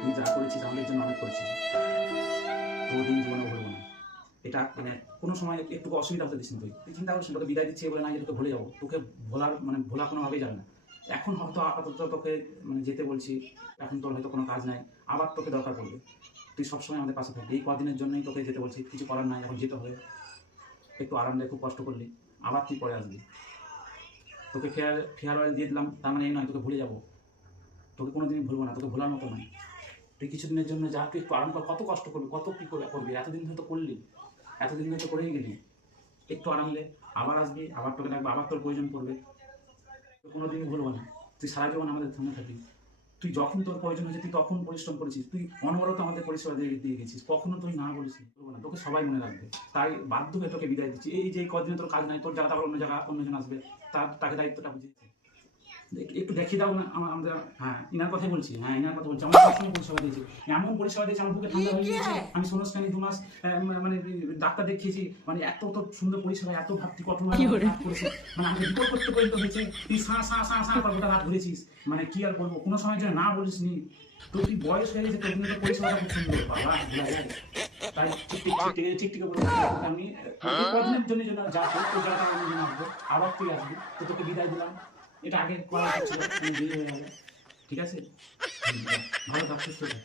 তুই যা করেছিস আমাদের জন্য অনেক করেছিস, কোনোদিন জীবনে ভুলবো না। এটা মানে কোনো সময় একটু অসুবিধা হতে দিস না। তুই চিন্তা করিস না তোকে বিদায় দিচ্ছি বলে না যে তোকে ভুলে যাবো, তোকে ভোলার মানে ভোলা কোনোভাবেই যাবে না। এখন হয়তো আপাতত তোকে মানে যেতে বলছি, এখন তোর হয়তো কোনো কাজ নাই, আবার তোকে দরকার পড়বে, তুই সবসময় আমাদের পাশে থাকবি। এই কদিনের জন্যই তোকে যেতে বলছি, কিছু করার নাই, এখন যেতে হবে। একটু আরাম নেই, খুব কষ্ট করলি, আবার তুই পরে আসবি। তোকে ফেয়ারওয়েল দিয়ে দিলাম, তার মানে এই নয় তোকে ভুলে যাবো। তোকে কোনোদিনই ভুলবো না, তোকে ভোলার মতো নয়। তুই কিছুদিনের জন্য যা, তুই একটু আরাম কর, কত কষ্ট করবি, কত কী করবি, এতদিন ধরে তো করলি, এতদিন ধরে তো করেই গেলি। একটু আরাম দে, আবার আসবি, আবার তোকে ডাকবো, আবার তোর প্রয়োজন পড়বে। কোনোদিনই ভুলবো না, তুই সারা জীবন আমাদের সঙ্গে থাকবি। তুই যখন তোর প্রয়োজন হয়েছে তুই তখন পরিশ্রম করেছিস, তুই অনবরত আমাদের পরিষেবা দিয়ে গেছিস, কখনো তুই না বলিস বলবো না, তোকে সবাই মনে রাখবে। তাই বাধ্য হয়ে তোকে বিদায় দিচ্ছি। এই যে কদিনে তোর কাজ নাই, তোর জায়গা অন্য জায়গা অন্যজন আসবে, তাকে দায়িত্বটা বুঝিয়েছে। একটু দেখিয়ে দাও না আমরা। হ্যাঁ, ইনার কথাই বলছি, হ্যাঁ ইনার কথা বলছি। আমার সবসময় পরিষেবা দিয়েছি, এমন পরিষেবা দিয়েছি আমার বুকে ঠান্ডা হয়ে গিয়েছে। আমি সোনস্কানি 2 মাস মানে ডাক্তার দেখিয়েছি, মানে এত সুন্দর পরিষেবা, এত ভাবছি কঠোর করেছে, মানে আমাকে বিপদ করতে পর্যন্ত হয়েছে। তুই সাঁ করে গোটা রাত ধরেছিস, মানে কি আর বলবো, কোনো সময় যেন না বলিস নি। তো তুই বয়স হয়ে গেছে, তোর কিন্তু পরিষেবাটা খুব সুন্দর বাবা। তাই ঠিক বলে আমি কদিনের জন্য যা তোর জায়গাটা আমি জন্য আসবো, আবার তুই আসবি, তো তোকে বিদায় দিলাম। এটা আগে করা উচিত ছিল, দেরি হয়ে গেল। ঠিক আছে, ভালো থাক, সুস্থ থাক।